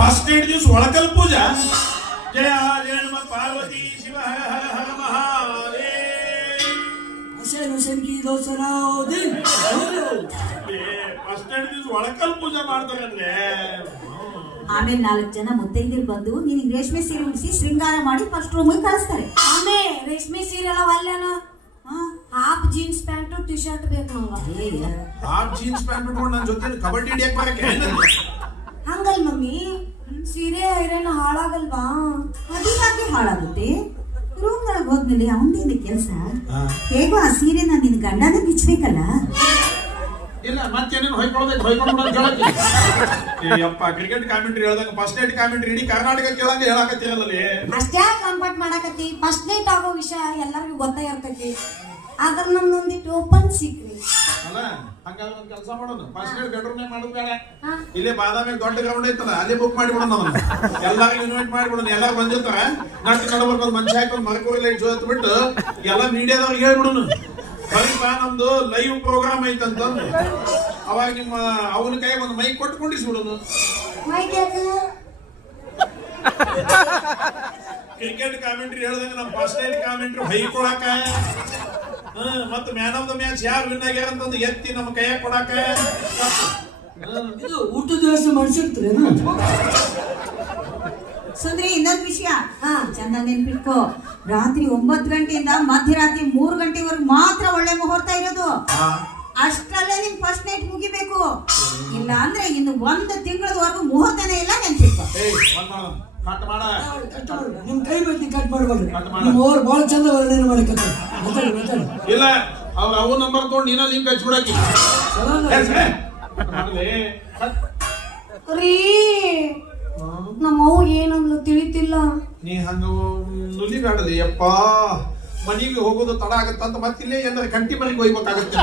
First aid ದಿವಸ ಒಳಕಲ್ ಪೂಜಾ. ಜಯ ಜಯ ನಮ ಪಾರ್ವತಿ ಶಿವ ಹರ ಹರ Mahadev. First aid ದಿವಸ ಒಳಕಲ್ ಪೂಜೆ ಮಾಡ್ತಾರೆ ಅಂದ್ರೆ ಆಮೇಲೆ 4 ಜನ ಮುತ್ತೈದೆರು ಬಂದು ನಿನಗೆ ರೇಷ್ಮೆ ಸೀರೆ ಉಡಿಸಿ ಶೃಂಗಾರ ಮಾಡಿ ಫಸ್ಟ್ ರೂಮ್ ಕಳಿಸ್ತಾರೆ. ಆಮೇಲೆ ರೇಷ್ಮೆ ಸೀರೆ ಎಲ್ಲ ಒಲ್ಲೆನ half jeans pant T shirt ಬೇಕು ನಂಗೆ. ಹಾಫ್ ಜೀನ್ಸ್ ಪ್ಯಾಂಟ್ ಉಟ್ಕೊಂಡು ನನ್ನ ಜೊತೆ ಕಬಡ್ಡಿ ಹಿಡಿಯಕ್ ಬರಕ್ಕೆ ಹಂಗಲ್ ಮಮ್ಮಿ, ಸೀರೆ ಐರನ್ ಹಾಳಾಗಲ್ವಾ? ಅದಿಗಾಗಿ ಹಾಳಾಗುತ್ತೆ. ರೂಮ್ ಒಳಗೆ ಹೋದ್ಮೇಲೆ ಅವನದೇನು ಕೆಲಸ? ಹೇಗೋ ಆ ಸೀರೆನ ನಿನ್ ಗಂಡನೇ ಬಿಚ್ಚಬೇಕಲ್ಲ. ಇಲ್ಲ ಮತ್ತೇನೇನು ಹೊಯ್ಕೊಂಡು ಯಪ್ಪ ಕ್ರಿಕೆಟ್ ಕಾಮೆಂಟ್ರಿ ಹೇಳ್ದಂಗ ಫಸ್ಟ್ ನೈಟ್ ಕಾಮೆಂಟ್ರಿ ಇಡೀ ಕರ್ನಾಟಕ ಕೇಳಂಗ ಹೇಳಕತ್ತಿರಲ್ಲ. ಅಷ್ಟೇ ಕಂಫರ್ಟ್ ಮಾಡಕತ್ತಿ. ಫಸ್ಟ್ ನೈಟ್ ಆಗೋ ವಿಷಯ ಎಲ್ಲರಿಗೂ ಗೊತ್ತೇ ಇರ್ತೈತಿ. ಆದ್ರ ನಮ್ದೊಂದಿಟ್ಟು ಓಪನ್ ಸೀಕ್ರೆಟ್ ಅಲ್ಲ. ಹಂಗಾದ್ರೆ ಒಂದ್ ಕೆಲಸ ಮಾಡೋದು, ಫಸ್ಟ್ ನೈಟ್ ಬೆಡ್ರೂಮ್ ಮಾಡೋದು ಬೇಡ. ಇಲ್ಲೇ ಬಾದಾಮಿ ದೊಡ್ಡ ಗ್ರೌಂಡ್ ಐತಲ್ಲ, ಅಲ್ಲಿ ಬುಕ್ ಮಾಡಿಬಿಡೋಣ. ಎಲ್ಲಾರು ಇನ್ವೈಟ್ ಮಾಡಿಬಿಡೋಣ. ಎಲ್ಲಾರು ಬಂದಿರ್ತಾರ, ನಟ್ಟು ನಡಬರ್ಕೊಂಡು ಮಂಚ ಹಾಕೊಂಡು ಮರಕೋರಿ ಲೈಟ್ ಜೋತ್ ಬಿಟ್ಟು ಎಲ್ಲ ಮೀಡಿಯಾದವ್ರಿಗೆ ಹೇಳ್ಬಿಡೋಣ, ಬರೀಪಾ ನಮ್ದು ಲೈವ್ ಪ್ರೋಗ್ರಾಮ್ ಐತಂತ. ಅವಾಗ ನಿಮ್ಮ ಅವನ ಕೈ ಒಂದು ಮೈಕ್ ಕೊಟ್ಕೊಂಡಿಸ್ಬಿಡೋದು. ಕ್ರಿಕೆಟ್ ಕಾಮೆಂಟ್ರಿ ಹೇಳ್ದಂಗ ನಮ್ ಫಸ್ಟ್ ನೈಟ್ ಕಾಮೆಂಟ್ರಿ ಹೊಯ್ಕೊಳಕ, ಮತ್ತ ಮ್ಯಾನ್ ಆಫ್ ದ ಮ್ಯಾಚ್ ಯಾರು ವಿನ್ ಆಗ್ಯಾರ ಅಂತಂದು ಎತ್ತಿ ನಮ್ಮ ಕೈಯಾಗ ಕೊಡಾಕ. ಇದು ಊಟದ ವ್ಯವಸ್ಥೆ ಮಾಡಿಸಿರ್ತೀರೇನು? ಸುಂದ್ರಿ, ಇನ್ನೊಂದು ವಿಷಯ ಚಂದ ನೆನ್ಪಿಟ್ಕೋ. ರಾತ್ರಿ 9 ಗಂಟೆಯಿಂದ ಮಧ್ಯರಾತ್ರಿ 3 ಗಂಟೆವರೆಗೂ ಮಾತ್ರ ಒಳ್ಳೆ ಮುಹೂರ್ತ ಇರೋದು. ಅಷ್ಟರಲ್ಲೇ ನಿಮ್ ಫಸ್ಟ್ ನೈಟ್ ಮುಗಿಬೇಕು. ಇಲ್ಲ ಅಂದ್ರೆ ಇನ್ನು 1 ತಿಂಗಳವರೆಗೂ ಮುಹೂರ್ತನೇ ಇಲ್ಲ. ನೆನ್ಪಿಟ್ಕೋ. ನಿಮ್ ಕೈ ಬಿಟ್ಟು ಕಟ್ ಮಾಡ್ಬೇಡ್ರಿ. ನಿಮ್ ಅವ್ರು ಬಹಳ ಚಂದ ವರ್ಣನೆ ಮಾಡಕತ್ತಾರೆ. ಮಾತಾಡಿ. ಇಲ್ಲ ಅವ್ರ ಅವು ನಂಬರ್ ತಗೊಂಡು ನೀನ ಲಿಂಕ್ ಹಚ್ಬಿಡಾಕಿ. ರೀ ನಮ್ಮ ಅವ್ವ ಏನಂದ್ಲು ತಿಳಿತಿಲ್ಲ. ನೀ ಹಂಗ ನುಲಿ ಬೇಡದಿ ಯಪ್ಪ. ಮನಿಗೆ ಹೋಗೋದು ತಡ ಆಗತ್ತಂತ ಮತ್ತಿಲ್ಲೇ ಏನಾರ ಕಂಟಿ ಮನೆಗೆ ಹೋಗ್ಬೇಕಾಗತ್ತೆ.